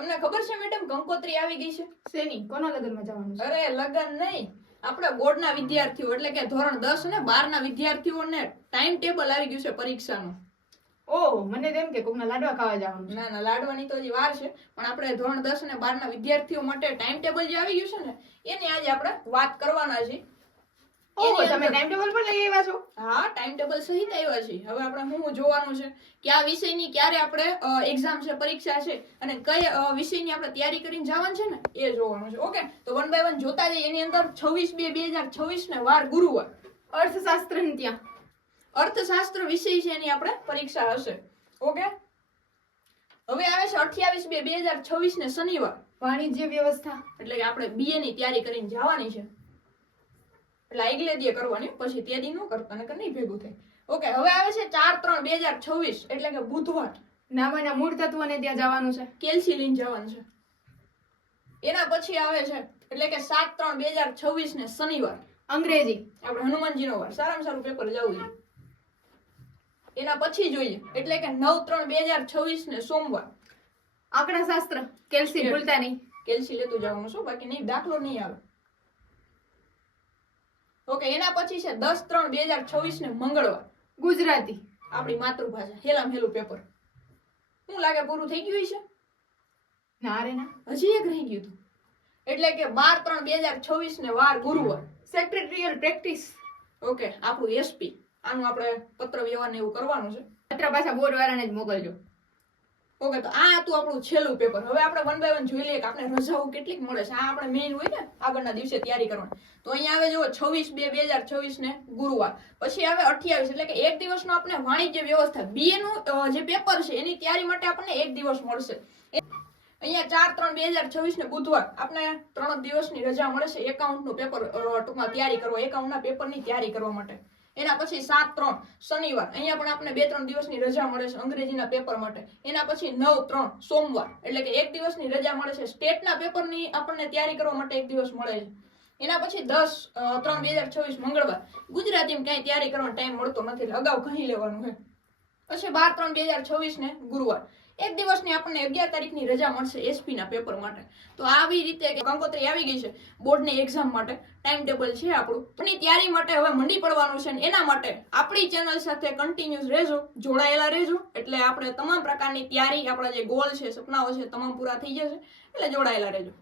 તમને ખબર છે મેડમ કંકોત્રી આવી ગઈ છે? શેની? કોના લગ્નમાં જવાનું છે? અરે લગન નહીં. આપણા બોર્ડના વિદ્યાર્થીઓ એટલે કે ધોરણ દસ ને બાર ના વિદ્યાર્થીઓને ટાઈમ ટેબલ આવી ગયું છે પરીક્ષાનું. ઓહ મને તેમ કે કોકના લાડવા ખાવા જવાનું ના ના લાડવાની તો હજી વાર છે પણ આપણે ધોરણ દસ અને બાર ના વિદ્યાર્થીઓ માટે ટાઈમ ટેબલ જે આવી ગયું છે ને એની આજે આપણે વાત કરવાના છે ઓહ તમે ટાઈમ ટેબલ પણ લઈ આવ્યા છો? હા ટાઈમ ટેબલ સહિત આવ્યા છે. હવે આપણે શું જોવાનું છે કયા વિષયની ક્યારે આપણે એક્ઝામ છે પરીક્ષા છે અને કઈ વિષયની આપણે તૈયારી કરીને જવાનું છે ને એ જોવાનું છે. ઓકે તો વન બાય વન જોતા જઈએ. એની અંદર છવ્વીસ બે બે હજાર છવ્વીસ ને વાર ગુરુવાર. અર્થશાસ્ત્ર ત્યાં. અર્થશાસ્ત્ર વિષય છે એની આપણે પરીક્ષા હશે. ઓકે હવે આવે છે અઠ્યાવીસ બે બે હજાર છવ્વીસ ને શનિવાર. વાણિજ્ય વ્યવસ્થા. એટલે કે આપણે બીએ ની તૈયારી કરીને જવાની છે. એટલે આગલે દીએ કરવાની પછી તે દી ન કરતા નકર નહીં ભેગું થાય. ઓકે હવે આવે છે ચાર ત્રણ બે હજાર છવ્વીસ એટલે કે બુધવાર. નામાના મૂળ તત્વને ત્યાં જવાનું છે. કેલ્સી લઈને જવાનું છે. એના પછી આવે છે એટલે કે સાત ત્રણ બે હજાર છવ્વીસ ને શનિવાર. અંગ્રેજી. આપણે હનુમાનજીનો વાર સારામાં સારું પેપર જવું છે. એના પછી જોઈએ એટલે કે નવ ત્રણ બે હજાર છવ્વીસ ને સોમવાર. આંકડા શાસ્ત્ર કેલ્સી ભૂલતા નહીં. કેલ્સી લેતું જવાનું છું બાકી નહીં દાખલો નહીં આવે. ઓકે એના પછી છે દસ ત્રણ બે હજાર છવ્વીસ ને મંગળવાર. ગુજરાતી. આપણી માતૃભાષા હેલામ હેલું પેપર શું લાગે પૂરું થઈ ગયું છે ના રે ના. હજી એક રહી ગયું હતું. એટલે કે બાર ત્રણ બે હજાર છવ્વીસ ને વાર ગુરુવાર. સેક્રેટરીયલ પ્રેક્ટિસ ઓકે આપણું એસપી આનું આપણે પત્ર વ્યવહાર ને એવું કરવાનું છે. પત્ર પાછા બોર્ડ વાળાને જ મોકલજો. ઓકે, તો આ હતું આપણું છેલ્લું પેપર હવે આપણે વન બાય વન જોઈ લઈએ કે આપણે રજાઓ કેટલીક મળે છે. આ આપણે મેઇન હોય ને, આગળના દિવસે તૈયારી કરવાની. તો અહીંયા આવે જુઓ, છવ્વીસ બે બે હજાર છવ્વીસ ને ગુરુવાર. પછી આવે અઠ્યાવીસ, એટલે કે એક દિવસનો આપણે વાણિજ્ય વ્યવસ્થા. બીએ નું જે પેપર છે, એની તૈયારી માટે આપણને એક દિવસ મળશે. અહીંયા ચાર, ત્રણ, બે હજાર છવ્વીસ ને બુધવાર આપણે ત્રણ દિવસની રજા મળે છે એકાઉન્ટનું પેપર ટૂંકમાં તૈયારી કરવા, એકાઉન્ટના પેપરની તૈયારી કરવા માટે. એના પછી સાત, ત્રણ. શનિવાર. અહીંયા પણ આપણે બે, ત્રણ દિવસની રજા મળે છે અંગ્રેજીના પેપર માટે. એના પછી નવ, ત્રણ. સોમવાર. એટલે કે એક દિવસની રજા મળે છે. સ્ટેટના પેપરની આપણને તૈયારી કરવા માટે એક દિવસ મળે છે. એના પછી દસ ત્રણ બે હજાર છવ્વીસ મંગળવાર. ગુજરાતીમાં ક્યાંય તૈયારી કરવાનો ટાઈમ મળતો નથી. અગાઉ કહી લેવાનું છે પછી બાર, ત્રણ બે હજાર છવ્વીસ ને ગુરુવાર. એક દિવસની આપણને અગિયાર તારીખની રજા મળશે એસપીના પેપર માટે. તો આવી રીતે કંકોત્રી આવી ગઈ છે બોર્ડની એક્ઝામ માટે. ટાઈમ ટેબલ છે આપણું. પણ તૈયારી માટે હવે મંડી પડવાનું છે ને એના માટે આપણી ચેનલ સાથે કન્ટિન્યુઅસ રહેજો, જોડાયેલા રહેજો. એટલે આપણે તમામ પ્રકારની તૈયારી, આપણા જે ગોલ છે, સપનાઓ છે, તમામ પૂરા થઈ જશે. એટલે જોડાયેલા રહેજો.